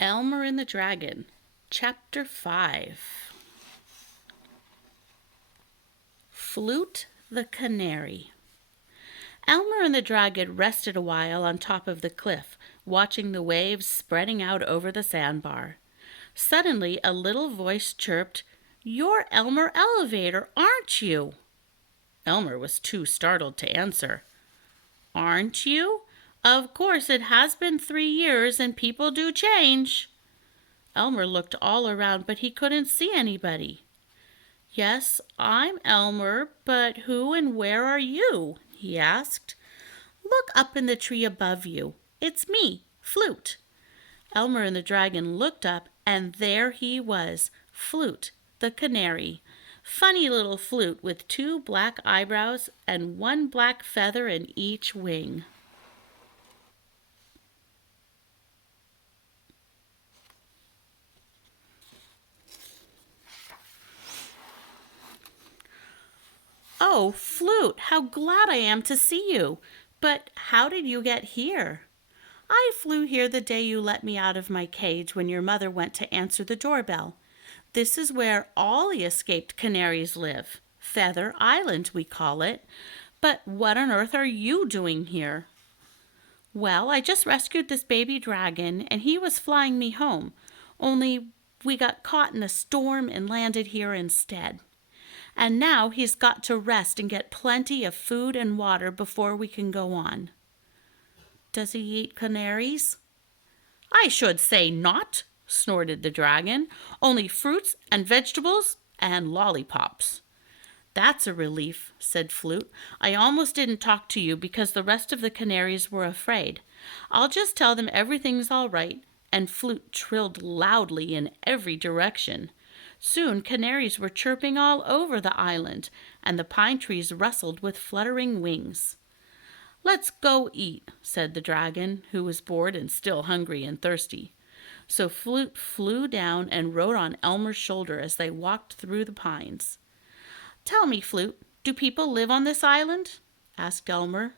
Elmer and the Dragon, Chapter 5. Flute the Canary. Elmer and the Dragon rested a while on top of the cliff, watching the waves spreading out over the sandbar. Suddenly, a little voice chirped, "You're Elmer Elevator, aren't you?" Elmer was too startled to answer. "Aren't you? Of course, it has been 3 years and people do change." Elmer looked all around, but he couldn't see anybody. "Yes, I'm Elmer, but who and where are you?" he asked. "Look up in the tree above you. It's me, Flute." Elmer and the Dragon looked up, and there he was, Flute, the canary. Funny little Flute with 2 black eyebrows and 1 black feather in each wing. "Oh, Flute, how glad I am to see you! But how did you get here?" "I flew here the day you let me out of my cage when your mother went to answer the doorbell. This is where all the escaped canaries live. Feather Island, we call it. But what on earth are you doing here?" "Well, I just rescued this baby dragon, and he was flying me home. Only we got caught in a storm and landed here instead. And now he's got to rest and get plenty of food and water before we can go on." "Does he eat canaries?" "I should say not," snorted the dragon. "Only fruits and vegetables and lollipops." "That's a relief," said Flute. "I almost didn't talk to you because the rest of the canaries were afraid. I'll just tell them everything's all right," and Flute trilled loudly in every direction. Soon canaries were chirping all over the island, and the pine trees rustled with fluttering wings. "Let's go eat," said the dragon, who was bored and still hungry and thirsty. So Flute flew down and rode on Elmer's shoulder as they walked through the pines. "Tell me, Flute, do people live on this island?" asked Elmer.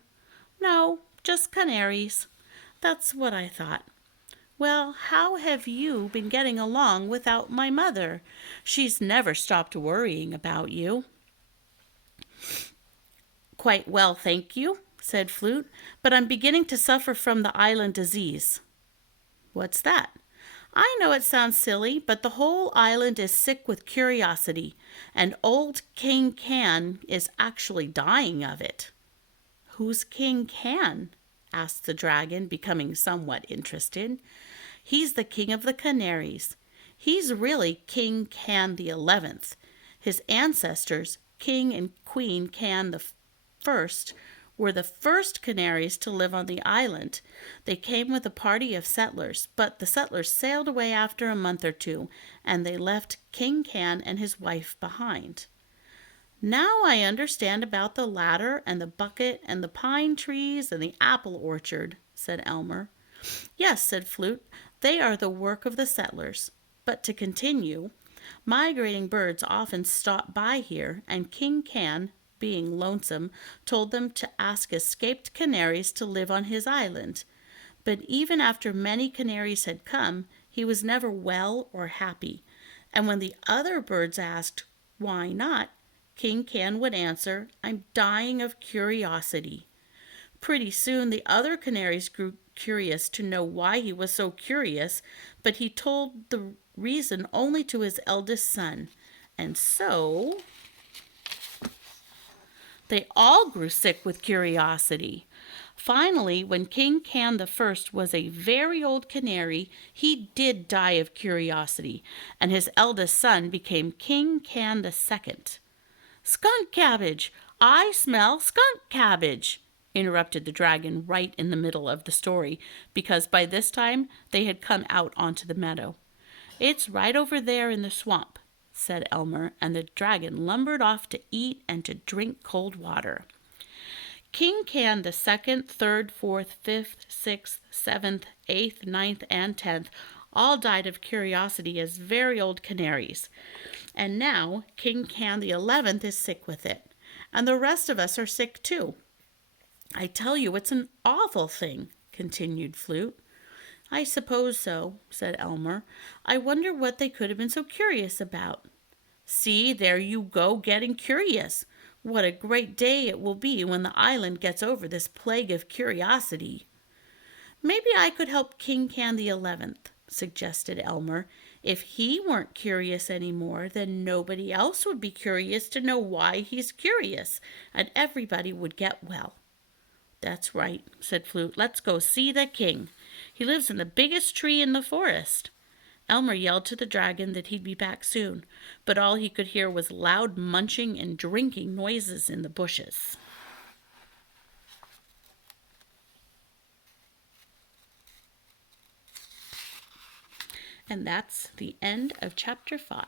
"No, just canaries." "That's what I thought." "Well, how have you been getting along without my mother? She's never stopped worrying about you." "Quite well, thank you," said Flute, "but I'm beginning to suffer from the island disease." "What's that?" "I know it sounds silly, but the whole island is sick with curiosity, and old King Can is actually dying of it." "Who's King Can?" asked the dragon, becoming somewhat interested. "He's the king of the canaries. He's really King Can the 11th. His ancestors, King and Queen Can the First, were the first canaries to live on the island. They came with a party of settlers, but the settlers sailed away after a month or 2, and they left King Can and his wife behind." "Now I understand about the ladder and the bucket and the pine trees and the apple orchard," said Elmer. "Yes," said Flute, "they are the work of the settlers. But to continue, migrating birds often stop by here, and King Can, being lonesome, told them to ask escaped canaries to live on his island. But even after many canaries had come, he was never well or happy. And when the other birds asked, 'Why not?' King Can would answer, 'I'm dying of curiosity.' Pretty soon the other canaries grew curious to know why he was so curious, but he told the reason only to his eldest son. And so they all grew sick with curiosity. Finally, when King Can the First was a very old canary, he did die of curiosity, and his eldest son became King Can the Second." "Skunk cabbage! I smell skunk cabbage!" interrupted the dragon right in the middle of the story, because by this time they had come out onto the meadow. "It's right over there in the swamp," said Elmer, and the dragon lumbered off to eat and to drink cold water. King Can the 2nd, 3rd, 4th, 5th, 6th, 7th, 8th, 9th, and 10th all died of curiosity as very old canaries. And now King Can the 11th is sick with it, and the rest of us are sick too. I tell you, it's an awful thing," continued Flute. I suppose so, said Elmer. I wonder what they could have been so curious about. See, there you go getting curious. What a great day it will be when the island gets over this plague of curiosity. Maybe I could help King Can the 11th, suggested Elmer. If he weren't curious any more, then nobody else would be curious to know why he's curious, and everybody would get well. That's right, said Flute. Let's go see the king. He lives in the biggest tree in the forest. Elmer yelled to the dragon that he'd be back soon, but all he could hear was loud munching and drinking noises in the bushes. And that's the end of chapter 5.